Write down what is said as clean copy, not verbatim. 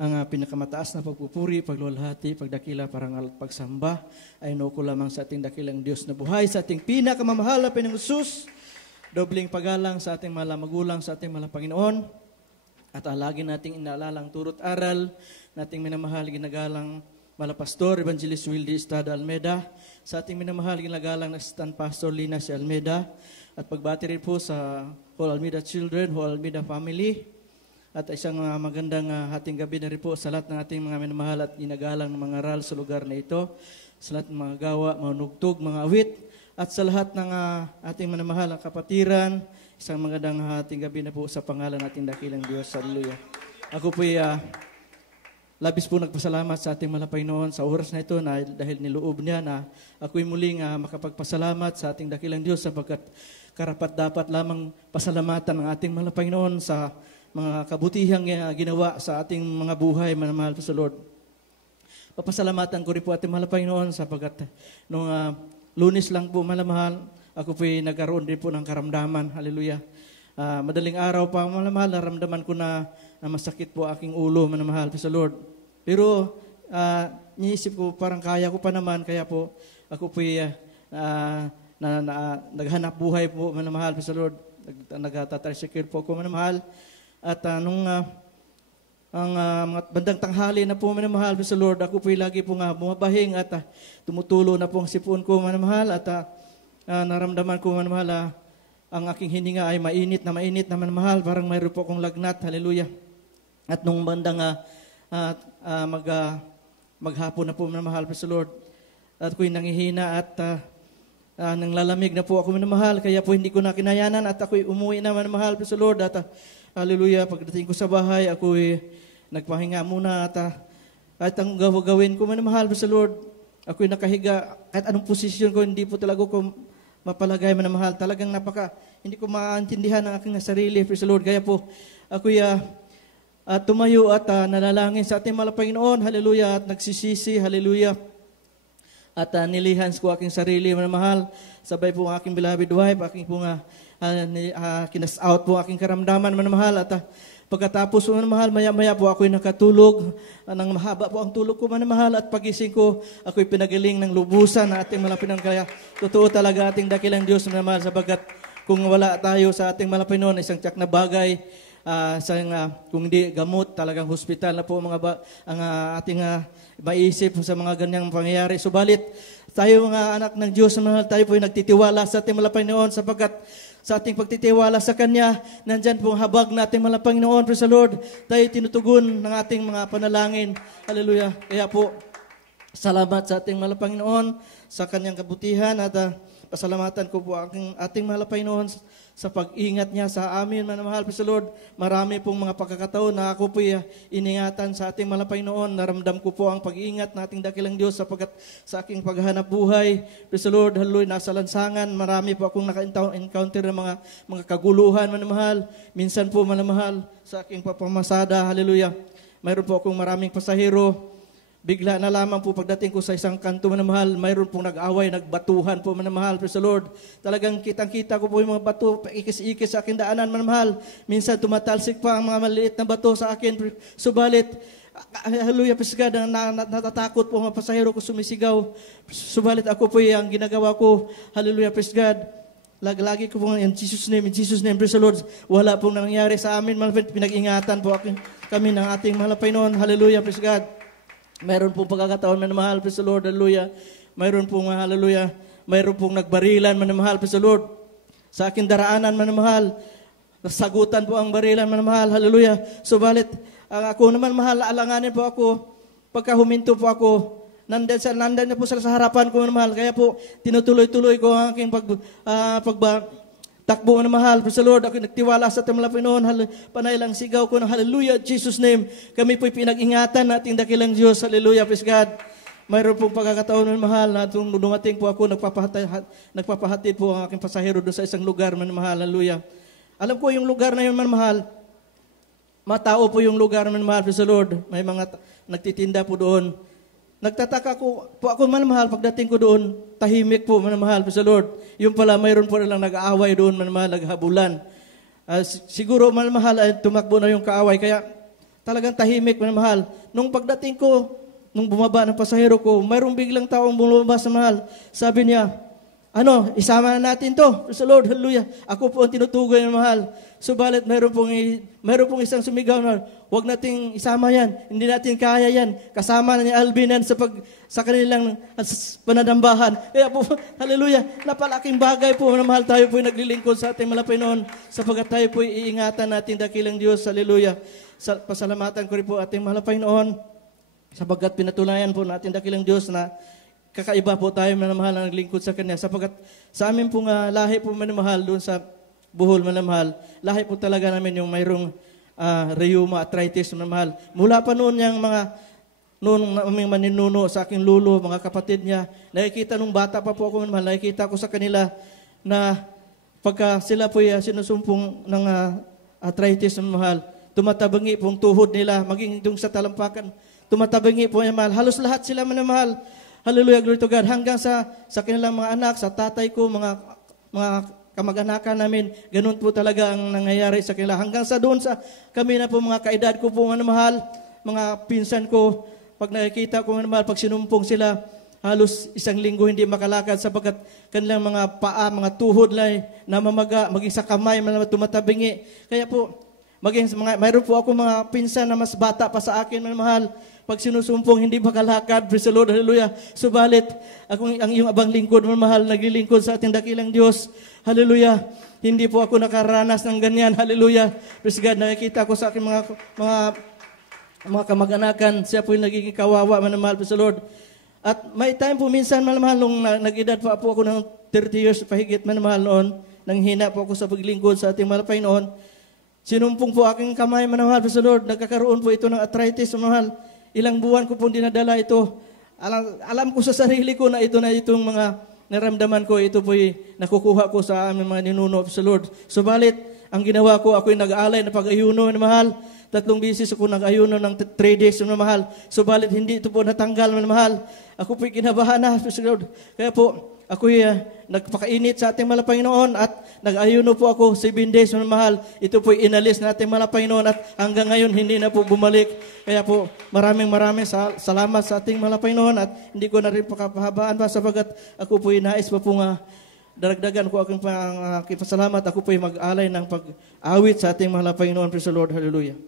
ang pinakamataas na pagpupuri, paglulhati, pagdakila, parangal at pagsamba ay nuko lamang sa ating dakilang Diyos na buhay, sa ating pinakamamahal na Panginoong dobling pagalang sa ating mga magulang, sa ating mga Panginoon, at lagi nating inaalalang turot aral, nating minamahal, ginagalang Mala Pastor, Evangelist Wildy Estrada Almeida, sa ating minamahal, ginagalang na Assistant Pastor Lina si Almeida, at pagbati rin po sa Whole Almeida Children, Whole Almeida Family, at isang magandang hating gabi na rin po sa lahat ng ating mga minamahal at ginagalang ng mga aral sa lugar na ito, sa lahat ng mga gawa, mga nugtog, mga awit, at sa lahat ng ating minamahal na kapatiran, isang magandang hating gabi na po sa pangalan nating dakilang Diyos. Hallelujah. Ako po labis po nagpasalamat sa ating mga Panginoon sa oras na ito na dahil niloob niya na ako'y muling makapagpasalamat sa ating dakilang Diyos sapagkat karapat dapat lamang pasalamatan ng ating mga Panginoon sa mga kabutihang ginawa sa ating mga buhay, manamahal po sa Lord. Papasalamatan ko rin po ating mahal Panginoon sapagkat nung Lunes lang po, malamahal, ako po nagkaroon din po ng karamdaman. Hallelujah. Madaling araw pa, malamahal, naramdaman ko na masakit po aking ulo, manamahal po sa Lord. Pero niisip ko, parang kaya ko pa naman, kaya po ako po naghanap buhay po, manamahal po sa Lord. Nagtatricycle po ako, manamahal. At nung mga bandang tanghali na po, manamahal sa Lord, ako po'y lagi po bumabahing at tumutulo na po ang sipon ko, manamahal, at naramdaman ko, manamahal, ang aking hininga ay mainit na manamahal, parang mayroon po akong lagnat, hallelujah. At nung bandang maghapon na po, manamahal sa Lord, at ako'y nangihina at nang lalamig na po ako, manamahal, kaya po hindi ko na kinayanan at ako'y umuwi na, manamahal sa Lord, at hallelujah, pagdating ko sa bahay, ako'y nagpahinga muna at kahit ang gawin ko, manamahal sa Lord, ako'y nakahiga, kahit anong posisyon ko, hindi po talaga ko mapalagay, manamahal. Talagang hindi ko maintindihan ang aking sarili, praise the Lord. Kaya po, ako'y tumayo at nalalangin sa ating mahal Panginoon, hallelujah, at nagsisisi, hallelujah. At nilihans ko aking sarili, manamahal, sabay po ang aking beloved wife, aking po kinas out po aking karamdaman, manamahal, at pagkatapos po, manamahal, maya-maya po ako'y nakatulog, nang mahaba po ang tulog ko, manamahal, at pagising ko, ako'y pinagaling ng lubusan na ating malapit ng kaya. Totoo talaga ating dakilang Diyos, manamahal, sabagat kung wala tayo sa ating malapit noon, isang tiyak na bagay, kung di gamot, talagang hospital na po ang ating maisip sa mga ganyang pangyayari. Subalit, tayo mga anak ng Diyos, tayo po ay nagtitiwala sa ating mga Panginoon sapagkat sa ating pagtitiwala sa Kanya, nandyan po ang habag na ating mga Panginoon, praise the Lord, tayo tinutugon ng ating mga panalangin. Hallelujah. Kaya po, salamat sa ating mga Panginoon sa Kanyang kabutihan at pasalamatan ko po ating mga Panginoon sa pag-ingat niya sa amin, manamahal po sa Lord. Marami pong mga pagkakataon na ako po iningatan sa ating mga Panginoon. Naramdam ko po ang pag-ingat na ating dakilang Diyos sapagkat sa aking paghahanap buhay, praise the Lord, hallelujah, nasa lansangan. Marami po akong naka-encounter ng mga kaguluhan, manamahal. Minsan po, manamahal, sa aking papamasada, hallelujah. Mayroon po akong maraming pasahero. Bigla na lamang po pagdating ko sa isang kanto, manamahal, mayroon pong nag-away, nagbatuhan po, manamahal, praise the Lord. Talagang kitang-kita ko po yung mga bato, ikis-ikis sa aking daanan, manamahal. Minsan tumatalsik pa ang mga maliit na bato sa akin. Subalit, hallelujah, praise God, natatakot po ang mga pasahero ko sumisigaw. Subalit ako po ang ginagawa ko, hallelujah, praise God. Lagi ko po in Jesus' name, praise the Lord. Wala pong nangyari sa amin, pinag-ingatan po kami ng ating mahal na Panginoon, hallelujah, praise God. Mayroon pong pagkakataon, manamahal, praise the Lord, hallelujah. Mayroon pong, hallelujah, mayroon pong nagbarilan, manamahal, praise the Lord. Sa aking daraanan, manamahal, nasagutan po ang barilan, manamahal, hallelujah. Subalit, ako naman, mahal, alanganin po ako, pagka huminto po ako, nandan na po sa harapan ko, manamahal. Kaya po, tinutuloy-tuloy ko ang aking takbo na mahal, praise the Lord, ako nagtiwala sa ating mga Panginoon, panay lang sigaw ko ng hallelujah, Jesus' name. Kami po'y pinag-ingatan na ating dakilang Diyos, hallelujah, praise God. Mayroon pong pagkakataon na mahal, na nung dumating po ako, nagpapahatid po ang aking pasahero doon sa isang lugar, man mahal, hallelujah. Alam ko yung lugar na yun, man mahal, matao po yung lugar, man mahal, praise the Lord. May mga nagtitinda po doon. Nagtataka po ako, manamahal, pagdating ko doon, tahimik po, manamahal, praise the Lord. Yung pala, mayroon po lang nag-aaway doon, manamahal, naghabulan. Siguro, manamahal, tumakbo na yung kaaway. Kaya talagang tahimik, minamahal. Nung pagdating ko, nung bumaba ng pasahero ko, mayroong biglang taong bumabas na mahal. Sabi niya, isama na natin to. Praise the Lord, hallelujah. Ako po ang tinutugoy ng mahal. Subalit, mayroon pong isang sumigaw na, huwag nating isama yan. Hindi natin kaya yan. Kasama na ni Alvin yan sa kanilang panadambahan. Kaya po, hallelujah, napalaking bagay po na mahal tayo po naglilingkod sa ating malapay noon sapagkat tayo po iingatan natin dakilang Diyos. Hallelujah. Pasalamatan ko rin po ating malapay noon sapagkat pinatunayan po natin dakilang Diyos na kakaiba po tayo manamahal na naglingkod sa Kanya sapagkat sa amin pong lahi po manamahal doon sa Bohol manamahal, lahi po talaga namin yung mayroong rheuma, arthritis manamahal. Mula pa noon yung noon aming maninuno sa aking lulo, mga kapatid niya, nakikita nung bata pa po ako manamahal, nakikita ko sa kanila na pagka sila po sinusumpong ng arthritis manamahal, tumatabangi pong tuhod nila, maging doon sa talampakan, tumatabangi po manamahal. Halos lahat sila manamahal. Hallelujah, glory to God. Hanggang sa kanilang mga anak, sa tatay ko, mga kamag-anakan namin, ganun po talaga ang nangyayari sa kanila. Hanggang sa doon sa kami na po mga kaedad ko po manamahal, mga pinsan ko, pag nakikita ko manamahal, pag sinumpong sila, halos isang linggo hindi makalakad sapagkat kanilang mga paa, mga tuhod na namamaga, maging sa kamay, tumatabingi. Kaya po, mayroon po ako mga pinsan na mas bata pa sa akin manamahal, pag sinusumpong, hindi makalakad. Praise the Lord, hallelujah. Subalit, ang iyong abang lingkod, mahal, naglilingkod sa ating dakilang Diyos. Hallelujah. Hindi po ako nakaranas ng ganyan. Hallelujah. Praise God, nakikita ko sa aking mga kamag-anakan, siya po yung nagiging kawawa, manamahal, praise the Lord. At may time po minsan, manamahal, nung nag-edad pa po ako ng 30 years pahigit, manamahal noon, nang hina po ako sa paglingkod sa ating malapay noon, sinumpong po aking kamay, manamahal, praise the Lord. Nagkakaroon po ito ng arthritis, manamahal. Ilang buwan ko pong dinadala ito. Alam ko sa sarili ko na itong mga naramdaman ko, ito po'y nakukuha ko sa aming mga ninuno sa Lord. Subalit, ang ginawa ko, ako'y nag-aalay na pag-ayuno na mahal. 3 bisis ako nag-ayuno ng 3 days na mahal. Subalit, hindi ito po natanggal na mahal. Ako po'y kinabahan na sa Lord. Kaya po, ako'y nagpakainit sa ating malapay noon at nag-ayuno po ako 7 days na mahal. Ito po'y inalis na ating malapay noon at hanggang ngayon hindi na po bumalik. Kaya po maraming salamat sa ating malapay noon at hindi ko na rin pakapahabaan pa sapagat ako po'y nais pa po daragdagan ko aking pasalamat. Ako po'y mag-alay ng pag-awit sa ating malapay noon. Praise the Lord. Hallelujah.